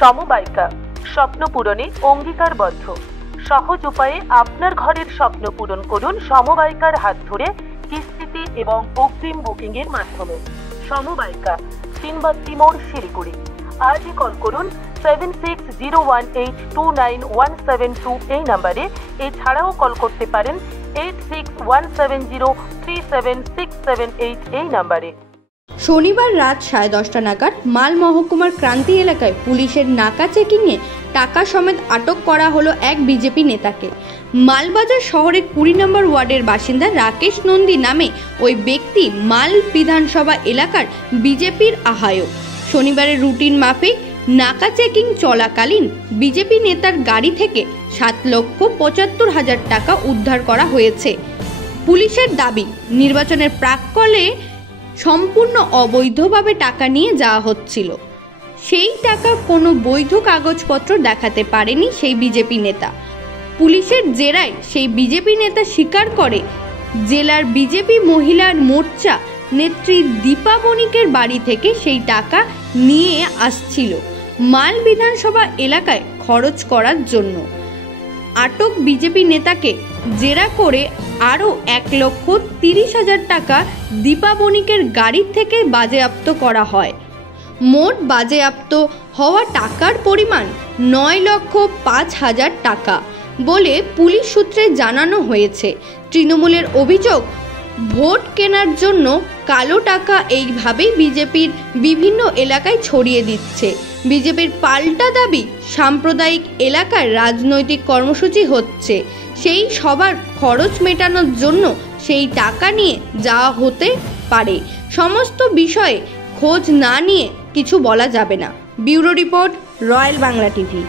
সমবায়িকা স্বপ্ন পূরণে অঙ্গীকারবদ্ধ। সহজ উপায়ে আপনার ঘরের স্বপ্ন পূরণ করুন সমবায়িকার হাত ধরে কিস্তিতে এবং অগ্রিম বুকিং এর মাধ্যমে। সমবায়িকা, তিনবাত্তি মোড়, শিলিগুড়ি। আজই কল করুন 7601829172 এই নাম্বারে। এছাড়াও কল করতে পারেন 8617037678 এই নাম্বারে। শনিবার রাত 10:30 নাগাদ মাল মহকুমার ক্রান্তি এলাকায় পুলিশের নাকা চেকিংয়ে টাকা সমেত আটক করা হলো এক বিজেপি নেতাকে। মালবাজার শহরের 20 নম্বর ওয়ার্ডের বাসিন্দা রাকেশ নন্দী নামে ওই ব্যক্তি মাল বিধানসভা এলাকার বিজেপির আহ্বায়ক। শনিবারের রুটিন মাফিক নাকা চেকিং চলাকালীন বিজেপি নেতার গাড়ি থেকে 7,75,000 টাকা উদ্ধার করা হয়েছে। পুলিশের দাবি, নির্বাচনের প্রাক্কালে সম্পূর্ণ অবৈধভাবে টাকা নিয়ে যাওয়া হচ্ছিল। সেই টাকা কোনো বৈধ কাগজপত্র দেখাতে পারেনি সেই বিজেপি নেতা। পুলিশের জেরায় সেই বিজেপি নেতা স্বীকার করে জেলার বিজেপি মহিলা মোর্চা নেত্রী দীপা বণিকের বাড়ি থেকে সেই টাকা নিয়ে আসছিল মাল বিধানসভা এলাকায় খরচ করার জন্য। আটক বিজেপি নেতাকে জেরা করে আরও 1,30,000 টাকা দীপা বণিকের গাড়ির থেকে বাজেয়াপ্ত করা হয়। মোট বাজেয়াপ্ত হওয়া টাকার পরিমাণ 9,05,000 টাকা বলে পুলিশ সূত্রে জানানো হয়েছে। তৃণমূলের অভিযোগ, ভোট কেনার জন্য কালো টাকা এইভাবেই বিজেপির বিভিন্ন এলাকায় ছড়িয়ে দিচ্ছে। বিজেপির পাল্টা দাবি, সাম্প্রদায়িক এলাকায় রাজনৈতিক কর্মসূচি হচ্ছে, সেই সবার খরচ মেটানোর জন্য সেই টাকা নিয়ে যাওয়া হতে পারে। সমস্ত বিষয়ে খোঁজ না নিয়ে কিছু বলা যাবে না। Bureau report, royal Bangla TV.